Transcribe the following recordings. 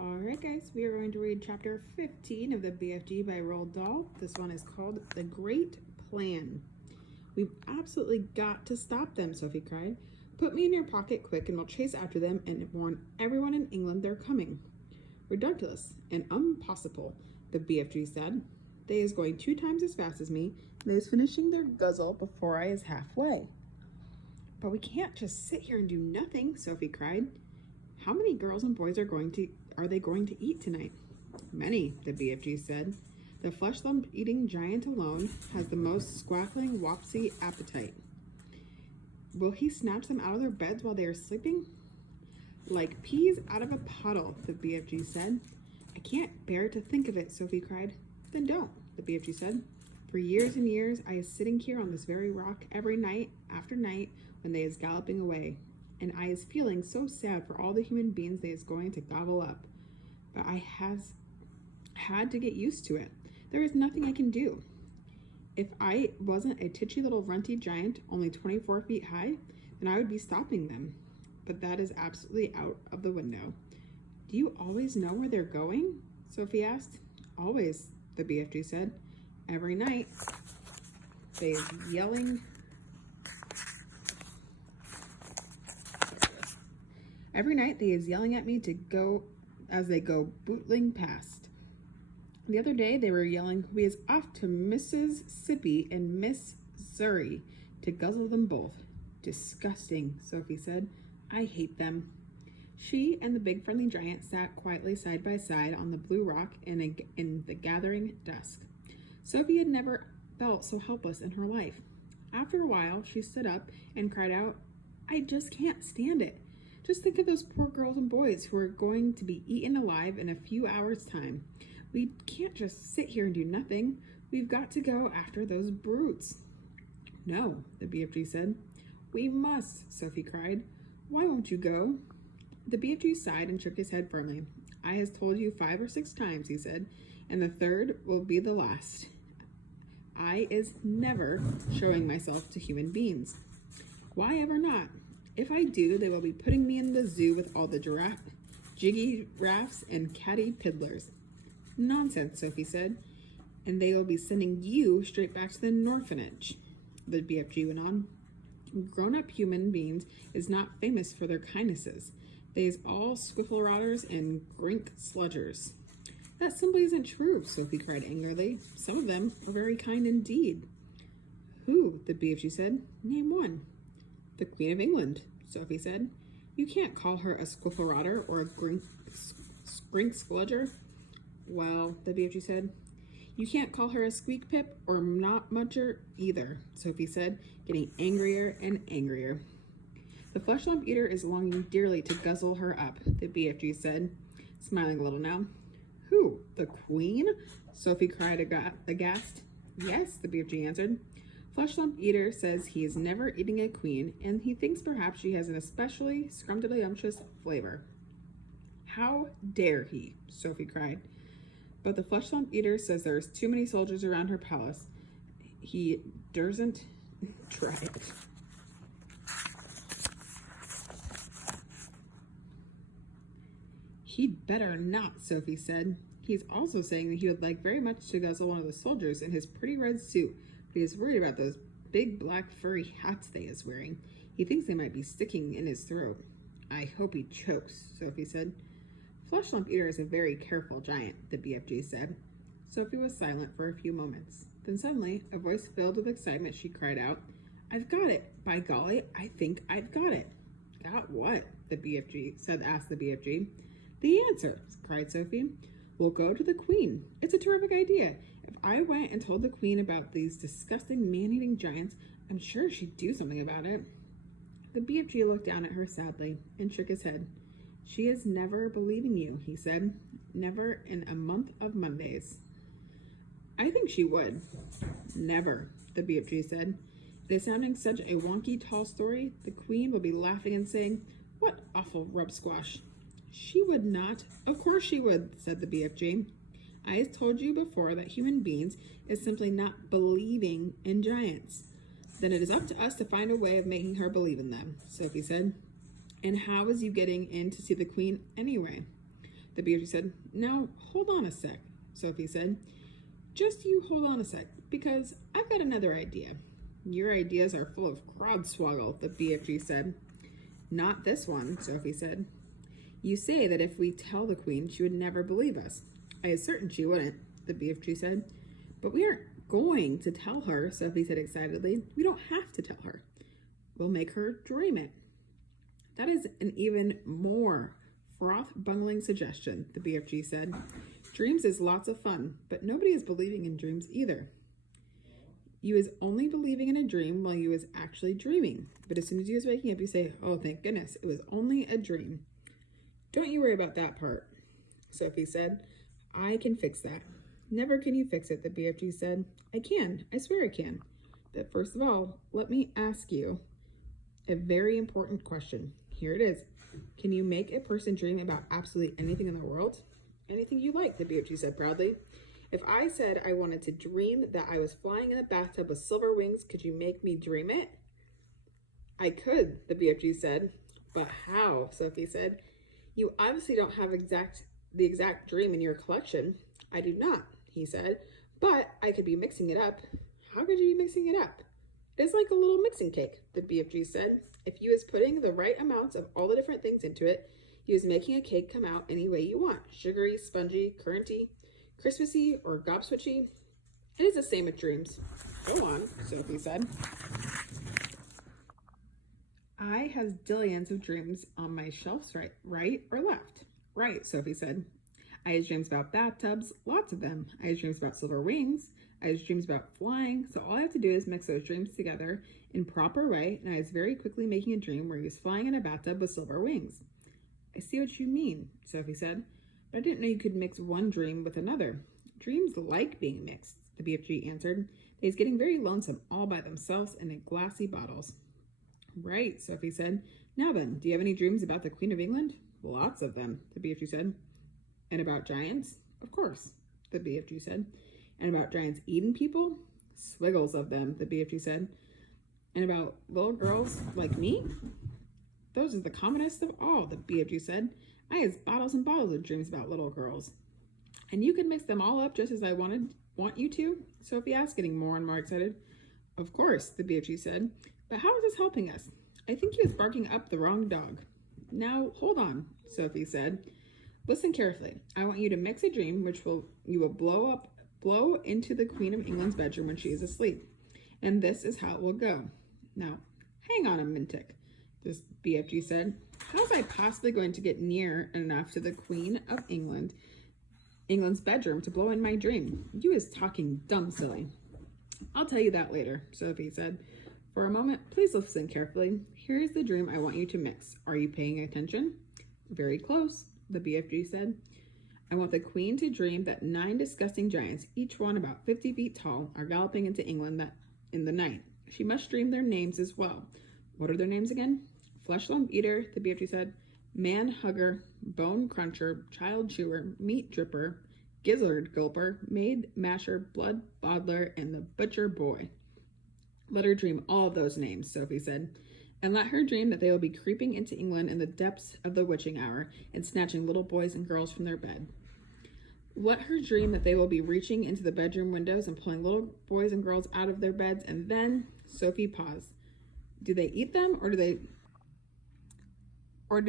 Alright guys, we are going to read chapter 15 of the BFG by Roald Dahl. This one is called The Great Plan. We've absolutely got to stop them, Sophie cried. Put me in your pocket quick and we'll chase after them and warn everyone in England they're coming. Ridiculous and impossible, the BFG said. They is going 2 times as fast as me, and they is finishing their guzzle before I is halfway. But we can't just sit here and do nothing, Sophie cried. How many girls and boys are they going to eat tonight? Many, the BFG said. The flesh-lump-eating giant alone has the most squackling, wopsy appetite. Will he snatch them out of their beds while they are sleeping? Like peas out of a puddle, the BFG said. I can't bear to think of it, Sophie cried. Then don't, the BFG said. For years and years, I is sitting here on this very rock every night after night when they is galloping away, and I is feeling so sad for all the human beings they is going to gobble up. But I has had to get used to it. There is nothing I can do. If I wasn't a titchy little runty giant, only 24 feet high, then I would be stopping them. But that is absolutely out of the window. Do you always know where they're going? Sophie asked. Always, the BFG said. Every night, they is yelling. Every night they is yelling at me to go as they go bootling past. The other day they were yelling, we is off to Mrs. Sippy and Miss Surrey to guzzle them both. Disgusting, Sophie said. I hate them. She and the big friendly giant sat quietly side by side on the blue rock in the gathering dusk. Sophie had never felt so helpless in her life. After a while, she stood up and cried out, I just can't stand it. Just think of those poor girls and boys who are going to be eaten alive in a few hours' time. We can't just sit here and do nothing. We've got to go after those brutes. No, the BFG said. We must, Sophie cried. Why won't you go? The BFG sighed and shook his head firmly. I has told you 5 or 6 times, he said, and the third will be the last. I is never showing myself to human beings. Why ever not? If I do, they will be putting me in the zoo with all the jiggy raffs and catty piddlers. Nonsense, Sophie said. And they will be sending you straight back to the orphanage, the BFG went on. Grown-up human beings is not famous for their kindnesses. They is all squiffle-rotters and grink sludgers. That simply isn't true, Sophie cried angrily. Some of them are very kind indeed. Who? The BFG said. Name one. The Queen of England, Sophie said. You can't call her a squiffle-rotter or a grink sludger. Well, the BFG said. You can't call her a squeak pip or not mucher either, Sophie said, getting angrier and angrier. The flesh lump eater is longing dearly to guzzle her up, the BFG said, smiling a little now. Who? The Queen? Sophie cried aghast. Yes, the BFG answered. Flesh lump eater says he is never eating a queen, and he thinks perhaps she has an especially scrumptious flavor. How dare he? Sophie cried. But the flesh lump eater says there's too many soldiers around her palace. He dursn't try it. He'd better not, Sophie said. He's also saying that he would like very much to guzzle one of the soldiers in his pretty red suit, but he is worried about those big black furry hats they is wearing. He thinks they might be sticking in his throat. I hope he chokes, Sophie said. Flesh lump eater is a very careful giant, the BFG said. Sophie was silent for a few moments. Then suddenly, a voice filled with excitement, she cried out, I've got it! By golly, I think I've got it! Got what? Asked the BFG. The answer, cried Sophie. We'll go to the Queen. It's a terrific idea. If I went and told the Queen about these disgusting man-eating giants, I'm sure she'd do something about it. The BFG looked down at her sadly and shook his head. She is never believing you, he said. Never in a month of Mondays. I think she would. Never, the BFG said. It is sounding such a wonky tall story, the Queen will be laughing and saying, what awful rub squash. She would not. Of course she would, said the BFG. I have told you before that human beings is simply not believing in giants. Then it is up to us to find a way of making her believe in them, Sophie said. And how is you getting in to see the Queen anyway? the BFG said. Now, hold on a sec, Sophie said. Just you hold on a sec, because I've got another idea. Your ideas are full of crowd-swaggle, the BFG said. Not this one, Sophie said. You say that if we tell the Queen, she would never believe us. I is certain she wouldn't, the BFG said. But we aren't going to tell her, Sophie said excitedly. We don't have to tell her. We'll make her dream it. That is an even more froth-bungling suggestion, the BFG said. Dreams is lots of fun, but nobody is believing in dreams either. You is only believing in a dream while you is actually dreaming. But as soon as you is waking up, you say, oh, thank goodness, it was only a dream. Don't you worry about that part, Sophie said. I can fix that. Never can you fix it, the BFG said. I can. I swear I can. But first of all, let me ask you a very important question. Here it is. Can you make a person dream about absolutely anything in the world? Anything you like, the BFG said proudly. If I said I wanted to dream that I was flying in a bathtub with silver wings, could you make me dream it? I could, the BFG said. But how, Sophie said. You obviously don't have the exact dream in your collection. I do not, he said. But I could be mixing it up. How could you be mixing it up? It is like a little mixing cake, the BFG said. If you is putting the right amounts of all the different things into it, you is making a cake come out any way you want. Sugary, spongy, curranty, Christmassy, or gobswitchy. It is the same with dreams. Go on, Sophie said. I has dillions of dreams on my shelves, right or left? Right, Sophie said. I has dreams about bathtubs, lots of them. I has dreams about silver wings. I has dreams about flying. So all I have to do is mix those dreams together in proper way, and I was very quickly making a dream where he was flying in a bathtub with silver wings. I see what you mean, Sophie said, but I didn't know you could mix one dream with another. Dreams like being mixed, the BFG answered. They was getting very lonesome all by themselves and in glassy bottles. Right, Sophie said. Now then, do you have any dreams about the Queen of England? Lots of them, the BFG said. And about giants? Of course, the BFG said. And about giants eating people? Swiggles of them, the BFG said. And about little girls like me? Those are the commonest of all, the BFG said. I have bottles and bottles of dreams about little girls. And you can mix them all up just as I want you to? Sophie asked, getting more and more excited. Of course, the BFG said. But how is this helping us? I think he was barking up the wrong dog. Now, hold on, Sophie said. Listen carefully. I want you to mix a dream which you will blow into the Queen of England's bedroom when she is asleep. And this is how it will go. Now, hang on a minute, this BFG said. How was I possibly going to get near enough to the Queen of England's bedroom to blow in my dream? You is talking dumb silly. I'll tell you that later, Sophie said. For a moment, please listen carefully. Here is the dream I want you to mix. Are you paying attention? Very close, the BFG said. I want the Queen to dream that 9 disgusting giants, each one about 50 feet tall, are galloping into England in the night. She must dream their names as well. What are their names again? Flesh lump eater, the BFG said. Man hugger, bone cruncher, child chewer, meat dripper, gizzard gulper, maid masher, blood bottler, and the butcher boy. Let her dream all of those names, Sophie said, and let her dream that they will be creeping into England in the depths of the witching hour and snatching little boys and girls from their bed. Let her dream that they will be reaching into the bedroom windows and pulling little boys and girls out of their beds, and then, Sophie paused. Do they eat them, or do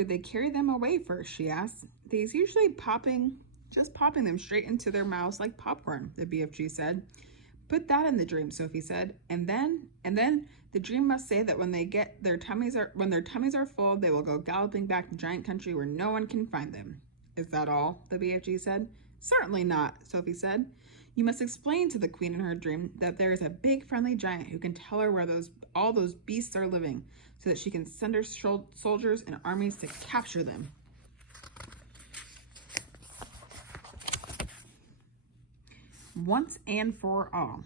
they carry them away first, she asked. They's usually just popping them straight into their mouths like popcorn, the BFG said. Put that in the dream, Sophie said, and then the dream must say that when their tummies are full, they will go galloping back to giant country where no one can find them. Is that all? The BFG said. Certainly not, Sophie said. You must explain to the Queen in her dream that there is a big friendly giant who can tell her where all those beasts are living, so that she can send her soldiers and armies to capture them. Once and for all.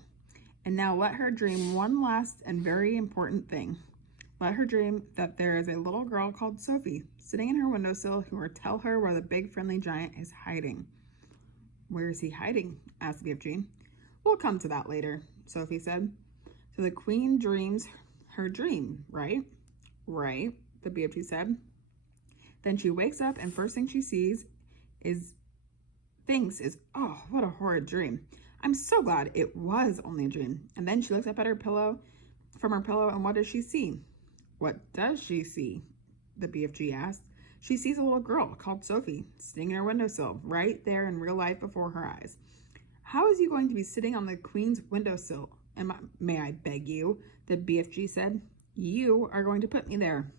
And now let her dream one last and very important thing. Let her dream that there is a little girl called Sophie sitting in her windowsill who will tell her where the big friendly giant is hiding. Where is he hiding? Asked BFG. We'll come to that later, Sophie said. So the Queen dreams her dream, right? Right, the BFG said. Then she wakes up and first thing she sees oh, what a horrid dream. I'm so glad it was only a dream. And then she looks up at her pillow, and what does she see? What does she see? The BFG asked. She sees a little girl called Sophie sitting in her windowsill right there in real life before her eyes. How is you going to be sitting on the Queen's windowsill? And may I beg you? The BFG said. You are going to put me there,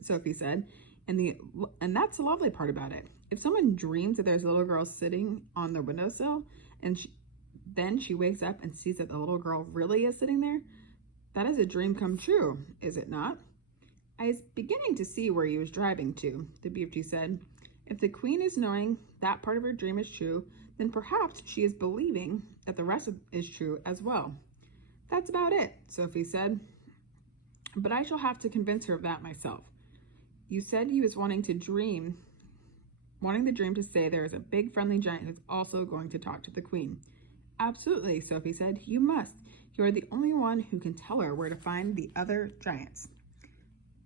Sophie said. And that's the lovely part about it. If someone dreams that there's a little girl sitting on the windowsill, and then she wakes up and sees that the little girl really is sitting there, that is a dream come true, is it not? I was beginning to see where he was driving to, the BFG said. If the Queen is knowing that part of her dream is true, then perhaps she is believing that the rest is true as well. That's about it, Sophie said. But I shall have to convince her of that myself. You said he was wanting the dream to say there is a big friendly giant who's also going to talk to the Queen. Absolutely, Sophie said. You must. You are the only one who can tell her where to find the other giants.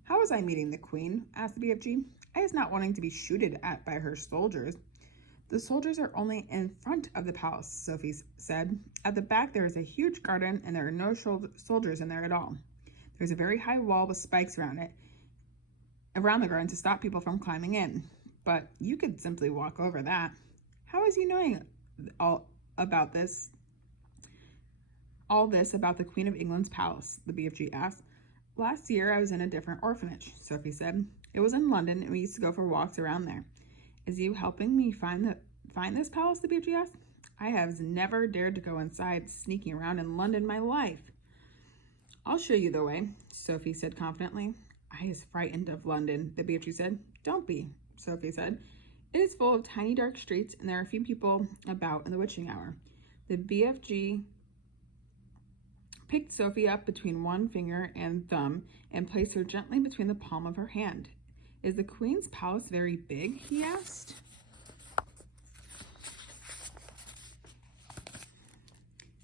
How was I meeting the Queen? Asked the BFG. I was not wanting to be shooted at by her soldiers. The soldiers are only in front of the palace, Sophie said. At the back there is a huge garden and there are no soldiers in there at all. There's a very high wall with spikes around the garden to stop people from climbing in. But you could simply walk over that. How is he knowing all this about the Queen of England's palace? The BFG asked. Last year I was in a different orphanage, Sophie said. It was in London and we used to go for walks around there. Is you helping me find this palace? The BFG asked. I have never dared to go inside sneaking around in London in my life. I'll show you the way, Sophie said confidently. I is frightened of London, the BFG said. Don't be, Sophie said. It is full of tiny dark streets and there are a few people about in the witching hour. The BFG picked Sophie up between one finger and thumb and placed her gently between the palm of her hand. Is the Queen's palace very big? He asked.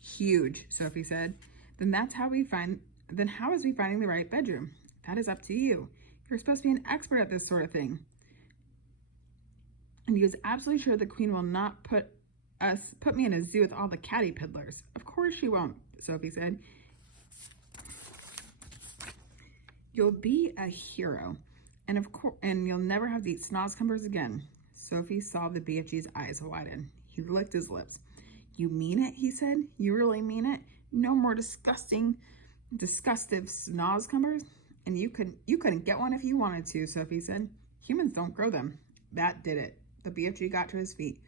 Huge, Sophie said. Then how is we finding the right bedroom? That is up to you. You're supposed to be an expert at this sort of thing. And he was absolutely sure the Queen will not put me in a zoo with all the catty piddlers. Of course she won't, Sophie said. You'll be a hero. And you'll never have to eat snozcumbers again. Sophie saw the BFG's eyes widen. He licked his lips. You mean it? He said. You really mean it? No more disgustive snozcumbers? And you couldn't get one if you wanted to, Sophie said. Humans don't grow them. That did it. The BFG got to his feet.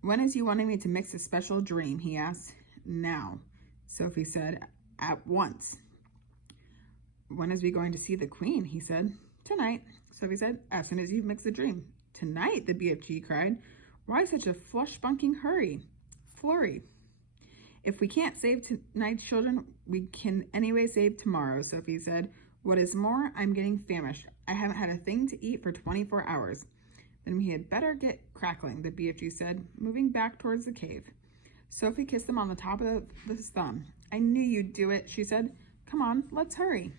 When is you wanting me to mix a special dream? He asked. Now, Sophie said. At once. When is we going to see the Queen? He said. Tonight, Sophie said, as soon as you've mixed the dream. Tonight, the BFG cried. Why such a flush-bunking flurry? If we can't save tonight's children, we can anyway save tomorrow, Sophie said. What is more, I'm getting famished. I haven't had a thing to eat for 24 hours. Then we had better get crackling, the BFG said, moving back towards the cave. Sophie kissed him on the top of his thumb. I knew you'd do it, she said. Come on, let's hurry.